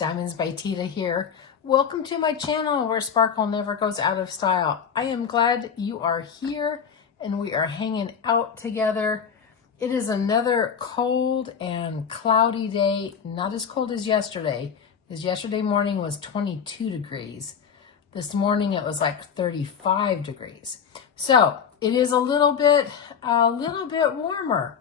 Diamonds by Teeda here. Welcome to my channel where sparkle never goes out of style. I am glad you are here and we are hanging out together. It is another cold and cloudy day, not as cold as yesterday, because yesterday morning was 22 degrees. This morning it was like 35 degrees. So it is a little bit warmer.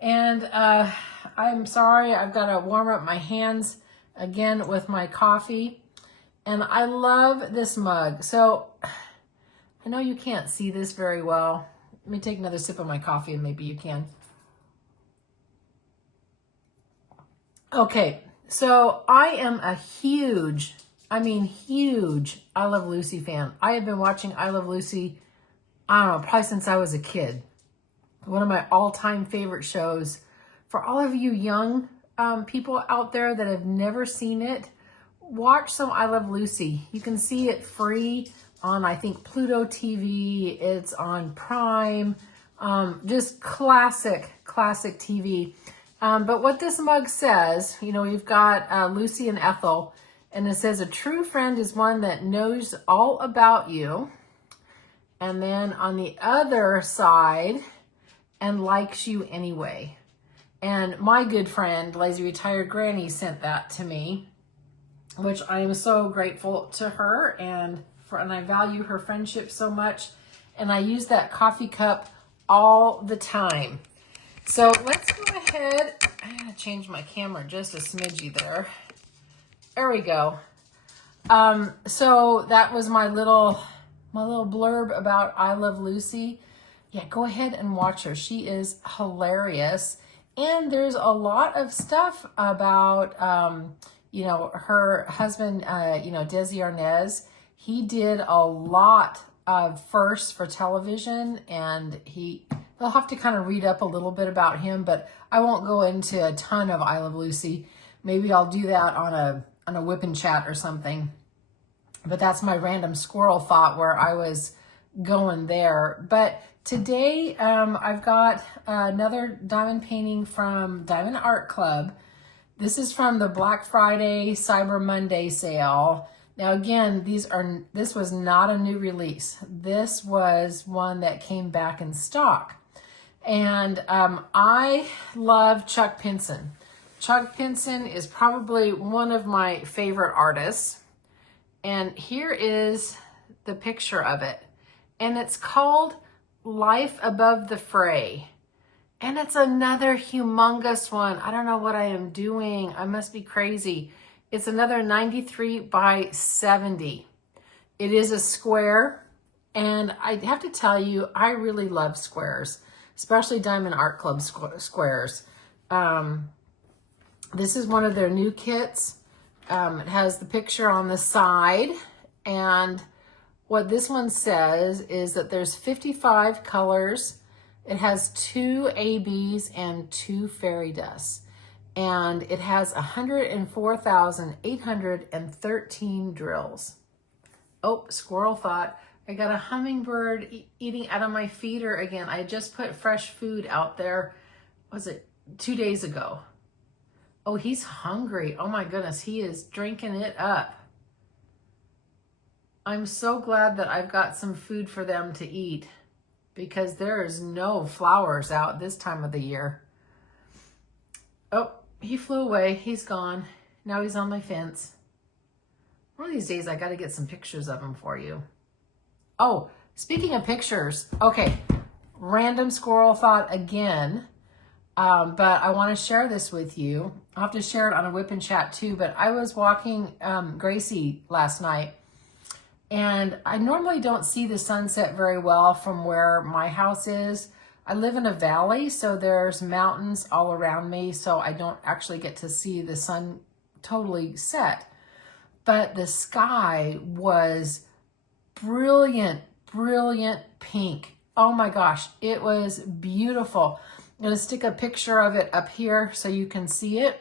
And I'm sorry, I've got to warm up my hands again with my coffee. And I love this mug. So I know you can't see this very well. Let me take another sip of my coffee and maybe you can. Okay, so I am a huge I Love Lucy fan. I have been watching I Love Lucy, I don't know, probably since I was a kid. One of my all-time favorite shows. For all of you young people out there that have never seen it, watch some I Love Lucy. You can see it free on, I think, Pluto TV. It's on Prime. Just classic TV. But what this mug says, you know, we've got Lucy and Ethel, and it says, a true friend is one that knows all about you. And then on the other side, and likes you anyway. And my good friend, Lazy Retired Granny, sent that to me, which I am so grateful to her, and I value her friendship so much. And I use that coffee cup all the time. So let's go ahead. I'm gonna change my camera just a smidgy there. There we go. So that was my little blurb about I Love Lucy. Yeah, go ahead and watch her. She is hilarious. And there's a lot of stuff about, you know, her husband, you know, Desi Arnaz. He did a lot of firsts for television, and they'll have to kind of read up a little bit about him, but I won't go into a ton of I Love Lucy. Maybe I'll do that on a whip and chat or something. But that's my random squirrel thought where I was going there. But today, I've got another diamond painting from Diamond Art Club. This is from the Black Friday, Cyber Monday sale. Now again, this was not a new release. This was one that came back in stock. And I love Chuck Pinson. Chuck Pinson is probably one of my favorite artists. And here is the picture of it. And it's called Life Above the Fray. And it's another humongous one. I don't know what I am doing. I must be crazy. It's another 93 by 70. It is a square. And I have to tell you, I really love squares, especially Diamond Art Club squares. This is one of their new kits. It has the picture on the side. And what this one says is that there's 55 colors. It has 2 ABs and 2 fairy dusts. And it has 104,813 drills. Oh, squirrel thought. I got a hummingbird eating out of my feeder again. I just put fresh food out there, was it 2 days ago? Oh, he's hungry. Oh my goodness, he is drinking it up. I'm so glad that I've got some food for them to eat because there is no flowers out this time of the year. Oh, he flew away. He's gone. Now he's on my fence. One of these days, I got to get some pictures of him for you. Oh, speaking of pictures, okay, random squirrel thought again, but I want to share this with you. I'll have to share it on a whip and chat too, but I was walking Gracie last night, and I normally don't see the sunset very well from where my house is. I live in a valley, so there's mountains all around me, so I don't actually get to see the sun totally set. But the sky was brilliant pink. Oh my gosh, it was beautiful. I'm gonna stick a picture of it up here so you can see it.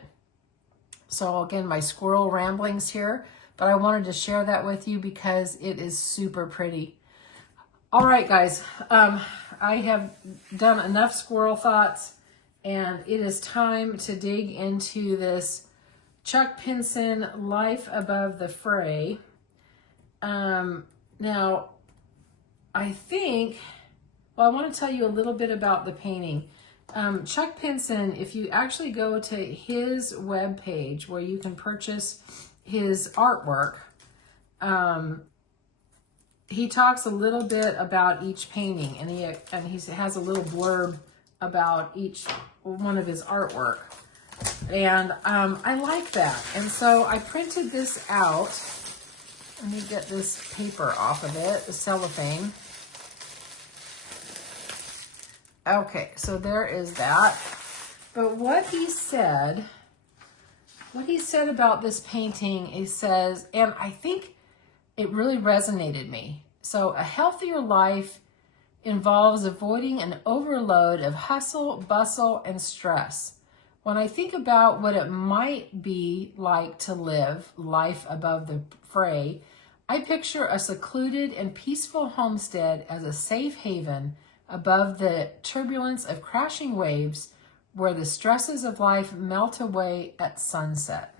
So again, my squirrel ramblings here, but I wanted to share that with you because it is super pretty. All right, guys, I have done enough squirrel thoughts, and it is time to dig into this Chuck Pinson, Life Above the Fray. Now, I think, well, I want to tell you a little bit about the painting. Chuck Pinson, if you actually go to his webpage where you can purchase his artwork, he talks a little bit about each painting, and he has a little blurb about each one of his artwork. And I like that. And so I printed this out. Let me get this paper off of it, the cellophane. Okay, so there is that. But what he said about this painting, he says, and I think it really resonated me. So a healthier life involves avoiding an overload of hustle, bustle, and stress. When I think about what it might be like to live life above the fray, I picture a secluded and peaceful homestead as a safe haven above the turbulence of crashing waves where the stresses of life melt away at sunset.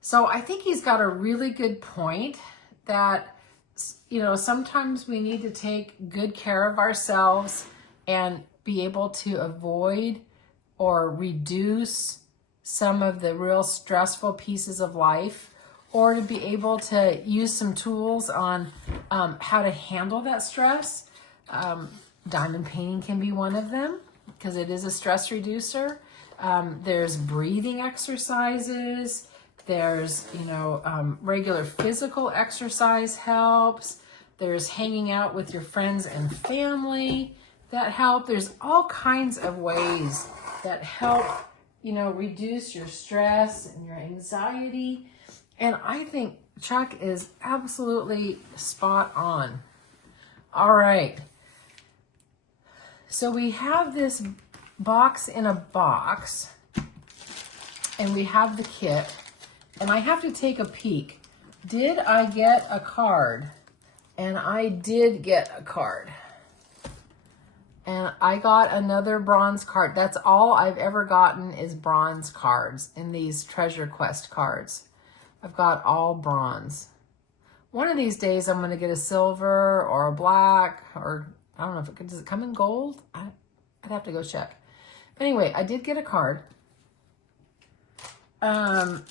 So I think he's got a really good point that, you know, sometimes we need to take good care of ourselves and be able to avoid or reduce some of the real stressful pieces of life, or to be able to use some tools on how to handle that stress. Diamond painting can be one of them because it is a stress reducer. There's breathing exercises. There's, you know, regular physical exercise helps. There's hanging out with your friends and family that help. There's all kinds of ways that help, you know, reduce your stress and your anxiety. And I think Chuck is absolutely spot on. All right. So we have this box in a box, and we have the kit, and I have to take a peek. Did I get a card? And I did get a card. And I got another bronze card. That's all I've ever gotten is bronze cards in these Treasure Quest cards. I've got all bronze. One of these days I'm going to get a silver or a black, or I don't know if does it come in gold? I'd have to go check. But anyway, I did get a card. And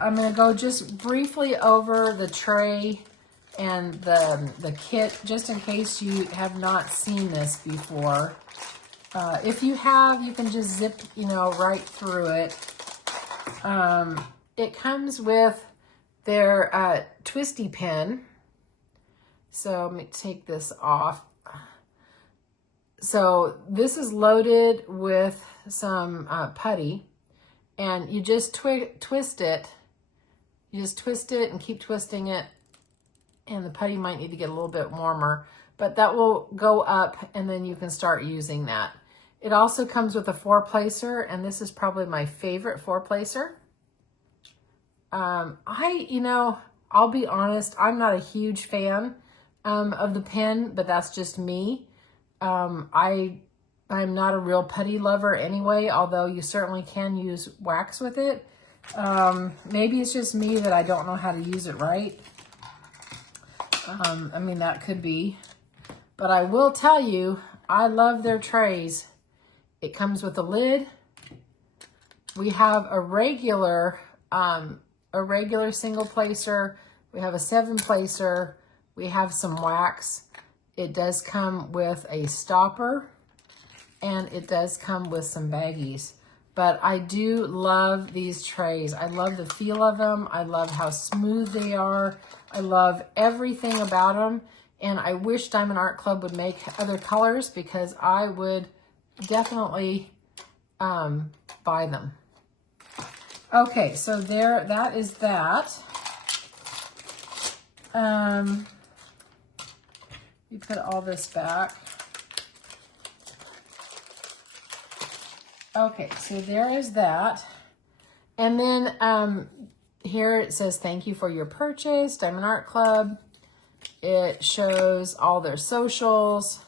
I'm going to go just briefly over the tray and the kit, just in case you have not seen this before. If you have, you can just zip, you know, right through it. It comes with their twisty pin. So let me take this off. So this is loaded with some putty, and you just twist it. You just twist it and keep twisting it. And the putty might need to get a little bit warmer, but that will go up and then you can start using that. It also comes with a 4-placer, and this is probably my favorite 4-placer. You know, I'll be honest, I'm not a huge fan of the pen, but that's just me. I'm not a real putty lover anyway, although you certainly can use wax with it. Maybe it's just me that I don't know how to use it right. I mean, that could be. But I will tell you, I love their trays. It comes with a lid. We have a regular single placer. We have a 7-placer. We have some wax. It does come with a stopper, and it does come with some baggies. But I do love these trays. I love the feel of them. I love how smooth they are. I love everything about them. And I wish Diamond Art Club would make other colors, because I would definitely buy them. Okay, so that is that. We put all this back. Okay, so there is that. And then here it says, thank you for your purchase, Diamond Art Club. It shows all their socials.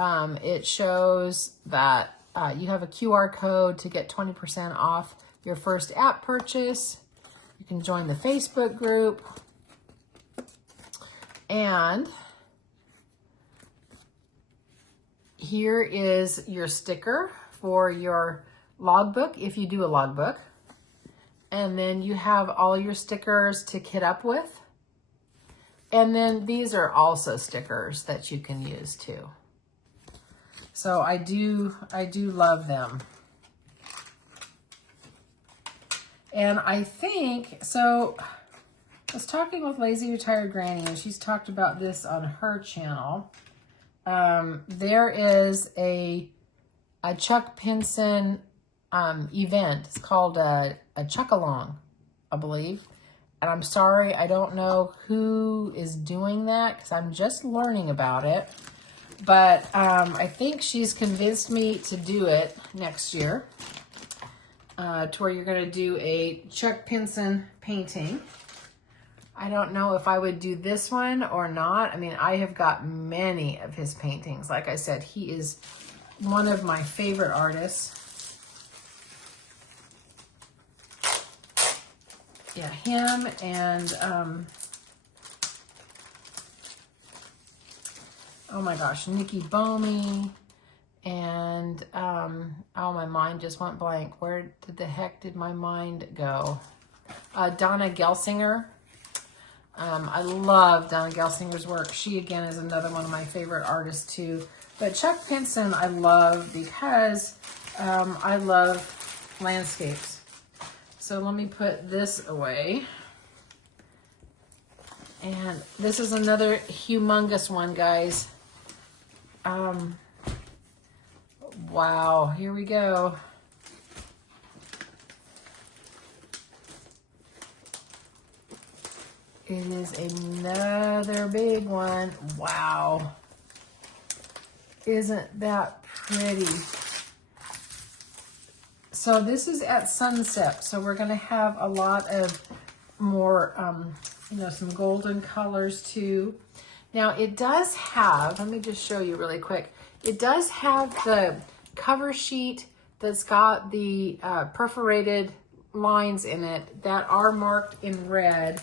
It shows that you have a QR code to get 20% off your first app purchase. You can join the Facebook group. And here is your sticker for your logbook, if you do a logbook. And then you have all your stickers to kit up with. And then these are also stickers that you can use too. So I do love them. And I think, so I was talking with Lazy Retired Granny, and she's talked about this on her channel. There is a Chuck Pinson event. It's called a Chuck-along, I believe. And I'm sorry, I don't know who is doing that because I'm just learning about it. But I think she's convinced me to do it next year, to where you're going to do a Chuck Pinson painting. I don't know if I would do this one or not. I mean, I have got many of his paintings. Like I said, he is one of my favorite artists. Yeah, him and, oh my gosh, Nikki Bomey. And, oh, my mind just went blank. Where the heck did my mind go? Donna Gelsinger. I love Donna Gelsinger's work. She, again, is another one of my favorite artists, too. But Chuck Pinson I love because I love landscapes. So let me put this away. And this is another humongous one, guys. Wow, here we go. It is another big one. Wow. Isn't that pretty? So this is at sunset. So we're going to have a lot of more, you know, some golden colors too. Now it does have, let me just show you really quick. It does have the cover sheet that's got the perforated lines in it that are marked in red.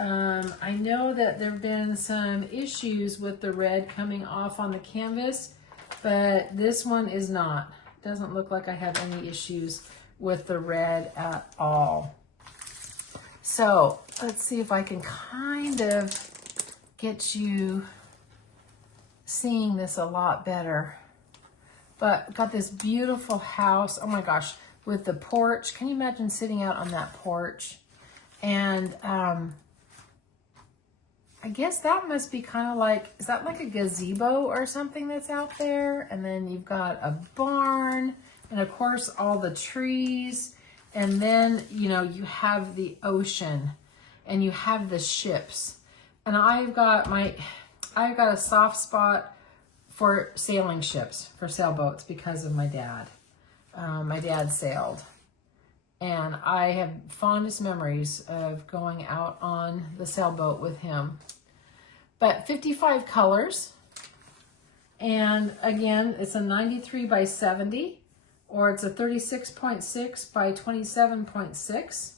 I know that there have been some issues with the red coming off on the canvas, but this one is not. Doesn't look like I have any issues with the red at all. So let's see if I can kind of get you seeing this a lot better. But got this beautiful house. Oh my gosh, with the porch. Can you imagine sitting out on that porch? And I guess that must be kind of like, is that like a gazebo or something that's out there? And then you've got a barn, and of course all the trees. And then, you know, you have the ocean and you have the ships. And I've got a soft spot for sailing ships, for sailboats, because of my dad. My dad sailed. And I have fondest memories of going out on the sailboat with him. But 55 colors. And again, it's a 93 by 70, or it's a 36.6 by 27.6.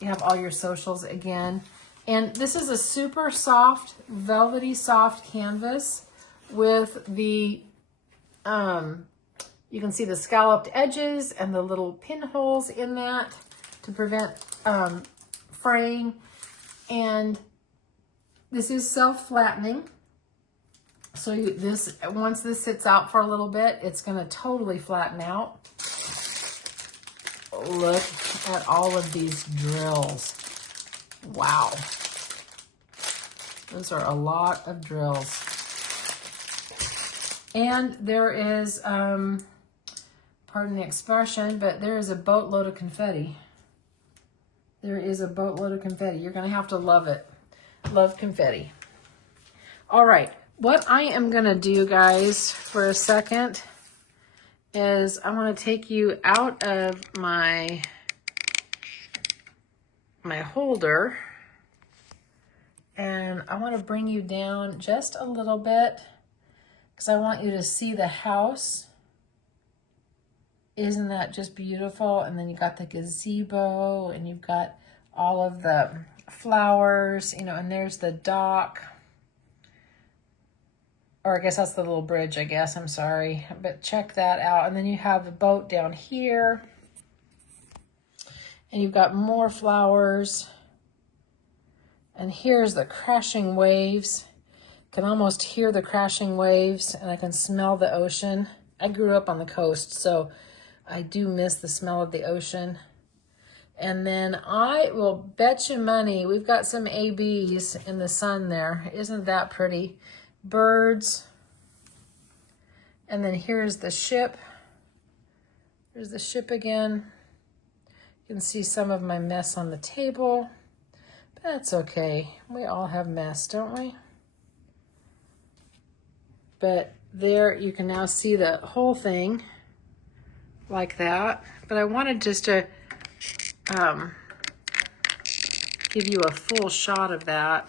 You have all your socials again. And this is a super soft, velvety soft canvas with the, you can see the scalloped edges and the little pinholes in that to prevent fraying. And this is self-flattening. So once this sits out for a little bit, it's going to totally flatten out. Look at all of these drills. Wow. Those are a lot of drills. And there is, pardon the expression, but there is a boatload of confetti. There is a boatload of confetti. You're going to have to love it. Love confetti. All right. What I am going to do, guys, for a second is I want to take you out of my holder, and I want to bring you down just a little bit because I want you to see the house. Isn't that just beautiful? And then you got the gazebo, and you've got all of the flowers, you know, and there's the dock. Or I guess that's the little bridge, I guess, I'm sorry. But check that out. And then you have the boat down here. And you've got more flowers. And here's the crashing waves. Can almost hear the crashing waves, and I can smell the ocean. I grew up on the coast, so I do miss the smell of the ocean. And then I will bet you money, we've got some ABs in the sun there. Isn't that pretty? Birds. And then here's the ship. There's the ship again. You can see some of my mess on the table. But that's okay. We all have mess, don't we? But there you can now see the whole thing like that. But I wanted just to give you a full shot of that.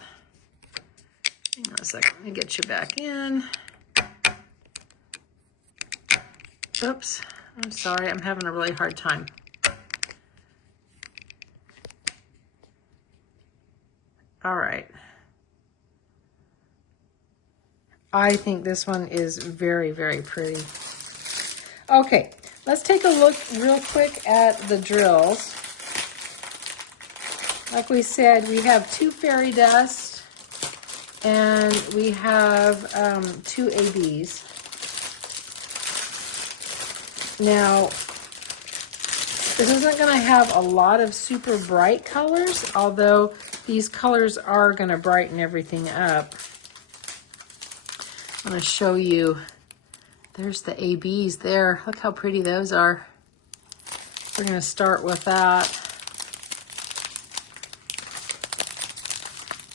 Hang on a second, let me get you back in. Oops, I'm sorry, I'm having a really hard time. All right. I think this one is very, very pretty. Okay, let's take a look real quick at the drills. Like we said, we have 2 fairy dust and we have 2 ABs. Now, this isn't going to have a lot of super bright colors, although these colors are going to brighten everything up. I'm going to show you. There's the ABs there. Look how pretty those are. We're going to start with that.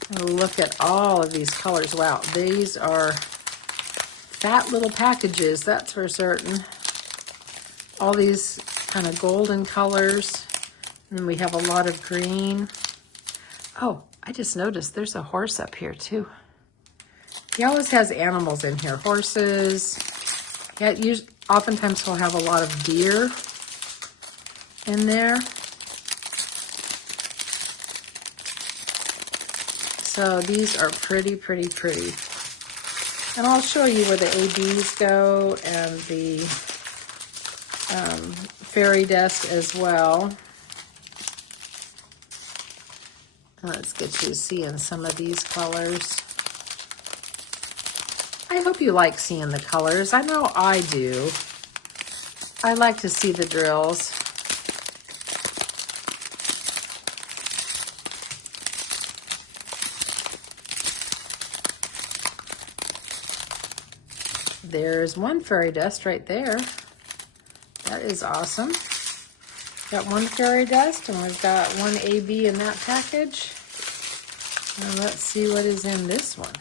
And look at all of these colors. Wow, these are fat little packages, that's for certain. All these kind of golden colors. And then we have a lot of green. Oh, I just noticed there's a horse up here too. He always has animals in here. Horses. Yeah, oftentimes he'll have a lot of deer in there. So these are pretty, pretty, pretty. And I'll show you where the ABs go and the fairy dust as well. Let's get you seeing some of these colors. I hope you like seeing the colors. I know I do. I like to see the drills. There's one fairy dust right there. That is awesome. Got one fairy dust, and we've got one AB in that package. And let's see what is in this one.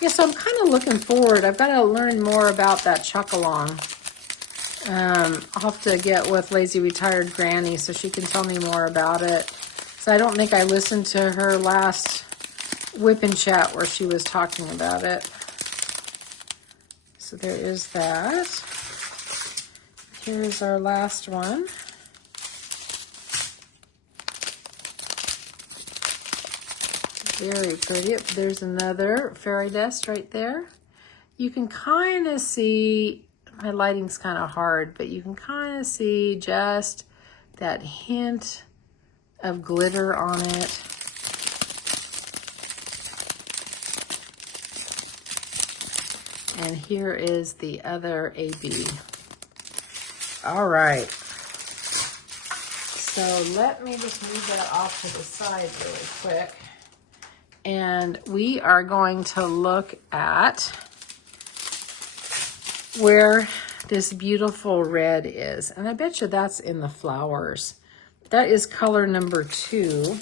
Yeah, so I'm kind of looking forward. I've got to learn more about that chuck-along. I'll have to get with Lazy Retired Granny so she can tell me more about it. So I don't think I listened to her last Whip and Chat where she was talking about it. So there is that. Here's our last one. Very pretty. There's another fairy dust right there. You can kind of see, my lighting's kind of hard, but you can kind of see just that hint of glitter on it. And here is the other AB. All right. So let me just move that off to the side really quick. And we are going to look at where this beautiful red is. And I bet you that's in the flowers. That is color number 2.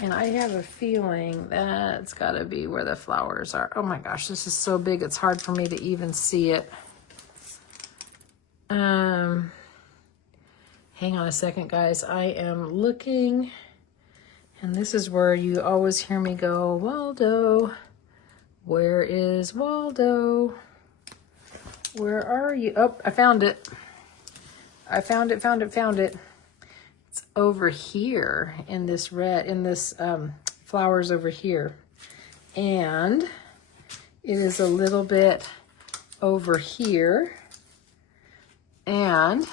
And I have a feeling that's got to be where the flowers are. Oh my gosh, this is so big, it's hard for me to even see it. Hang on a second, guys. I am looking, And this is where you always hear me go, Waldo, where is Waldo? Where are you? Oh, I found it. I found it. It's over here in this red, in this flowers over here. And it is a little bit over here. And let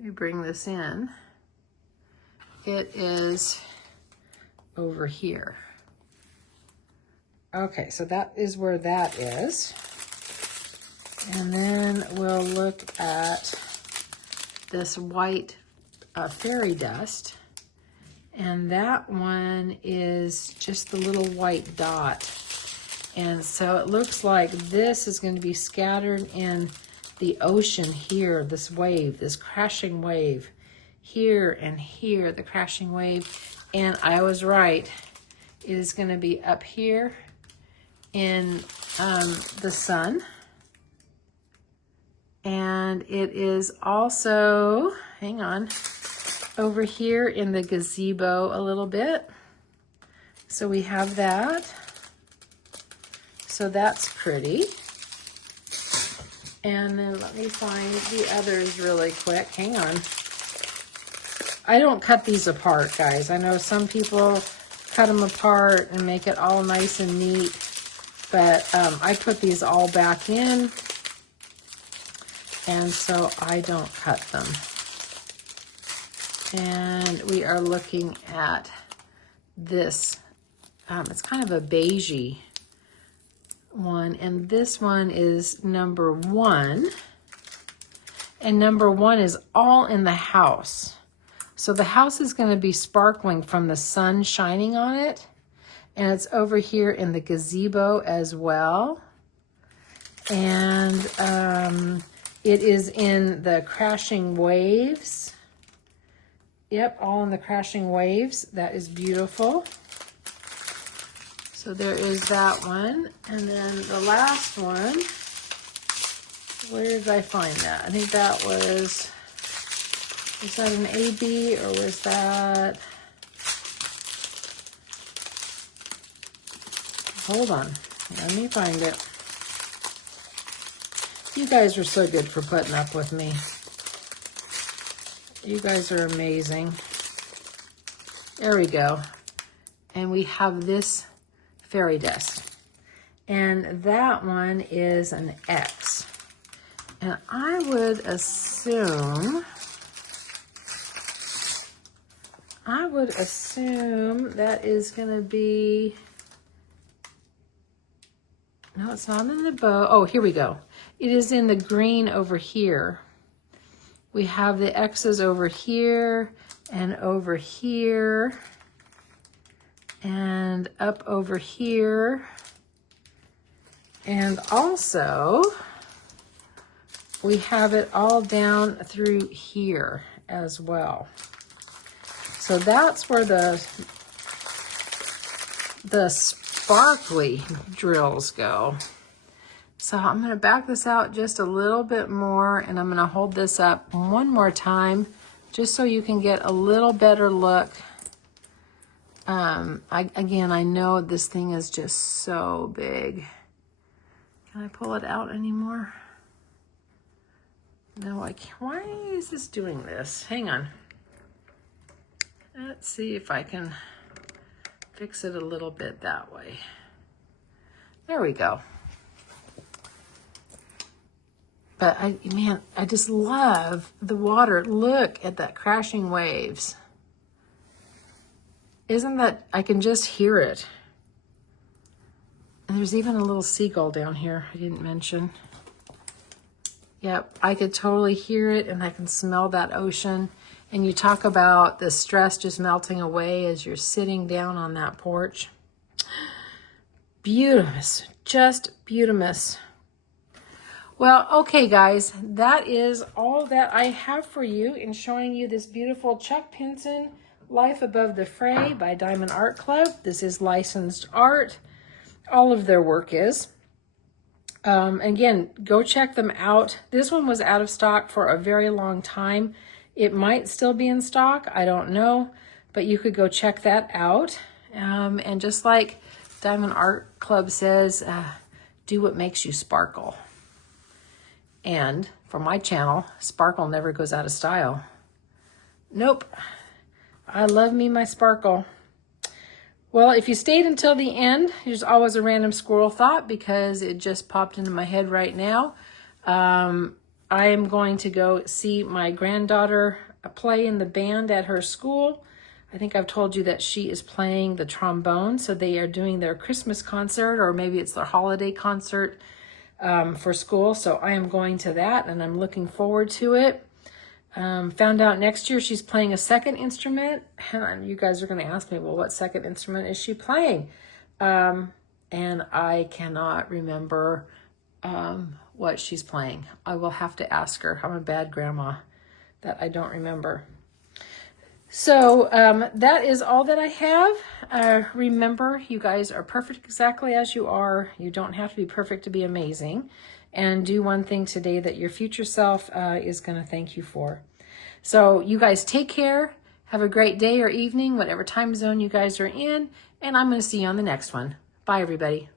me bring this in. It is over here. Okay, so that is where that is. And then we'll look at this white fairy dust. And that one is just the little white dot. And so it looks like this is going to be scattered in the ocean here, this wave, this crashing wave. Here and here, the crashing wave. And I was right. It is going to be up here in the sun. And it is also, hang on, over here in the gazebo a little bit. So we have that. So that's pretty. And then let me find the others really quick. Hang on. I don't cut these apart, guys. I know some people cut them apart and make it all nice and neat, but I put these all back in, and so I don't cut them. And we are looking at this. It's kind of a beigey one, and this one is number 1. And number 1 is all in the house. So the house is going to be sparkling from the sun shining on it. And it's over here in the gazebo as well. And it is in the crashing waves. Yep, all in the crashing waves. That is beautiful. So there is that one. And then the last one, where did I find that? I think that was that an AB or was that, hold on, let me find it. You guys are so good for putting up with me. You guys are amazing. There we go. And we have this fairy dust. And that one is an X. And I would assume that is going to be, no, it's not in the bow. Oh, here we go. It is in the green over here. We have the X's over here and over here and up over here. And also, we have it all down through here as well. So that's where the sparkly drills go. So I'm going to back this out just a little bit more, and I'm going to hold this up one more time just so you can get a little better look. Again, I know this thing is just so big. Can I pull it out anymore? No, I can't. Why is this doing this? Hang on. Let's see if I can fix it a little bit that way. There we go. But man, I just love the water. Look at that crashing waves. Isn't that, I can just hear it. And there's even a little seagull down here I didn't mention. Yep, I could totally hear it, and I can smell that ocean. And you talk about the stress just melting away as you're sitting down on that porch. Beautimous, just beautimous. Well, okay, guys, that is all that I have for you in showing you this beautiful Chuck Pinson Life Above the Fray by Diamond Art Club. This is licensed art. All of their work is. Again, go check them out. This one was out of stock for a very long time. It might still be in stock. I don't know, but you could go check that out. And just like Diamond Art Club says, do what makes you sparkle. And for my channel, sparkle never goes out of style. Nope. I love me my sparkle. Well, if you stayed until the end, there's always a random squirrel thought because it just popped into my head right now. I am going to go see my granddaughter play in the band at her school. I think I've told you that she is playing the trombone, so they are doing their Christmas concert, or maybe it's their holiday concert for school. So I am going to that, and I'm looking forward to it. Found out next year she's playing a second instrument. And you guys are going to ask me, well, what second instrument is she playing? And I cannot remember what she's playing. I will have to ask her. I'm a bad grandma that I don't remember. So that is all that I have. Remember, you guys are perfect exactly as you are. You don't have to be perfect to be amazing. And do one thing today that your future self is going to thank you for. So you guys take care. Have a great day or evening, whatever time zone you guys are in. And I'm going to see you on the next one. Bye, everybody.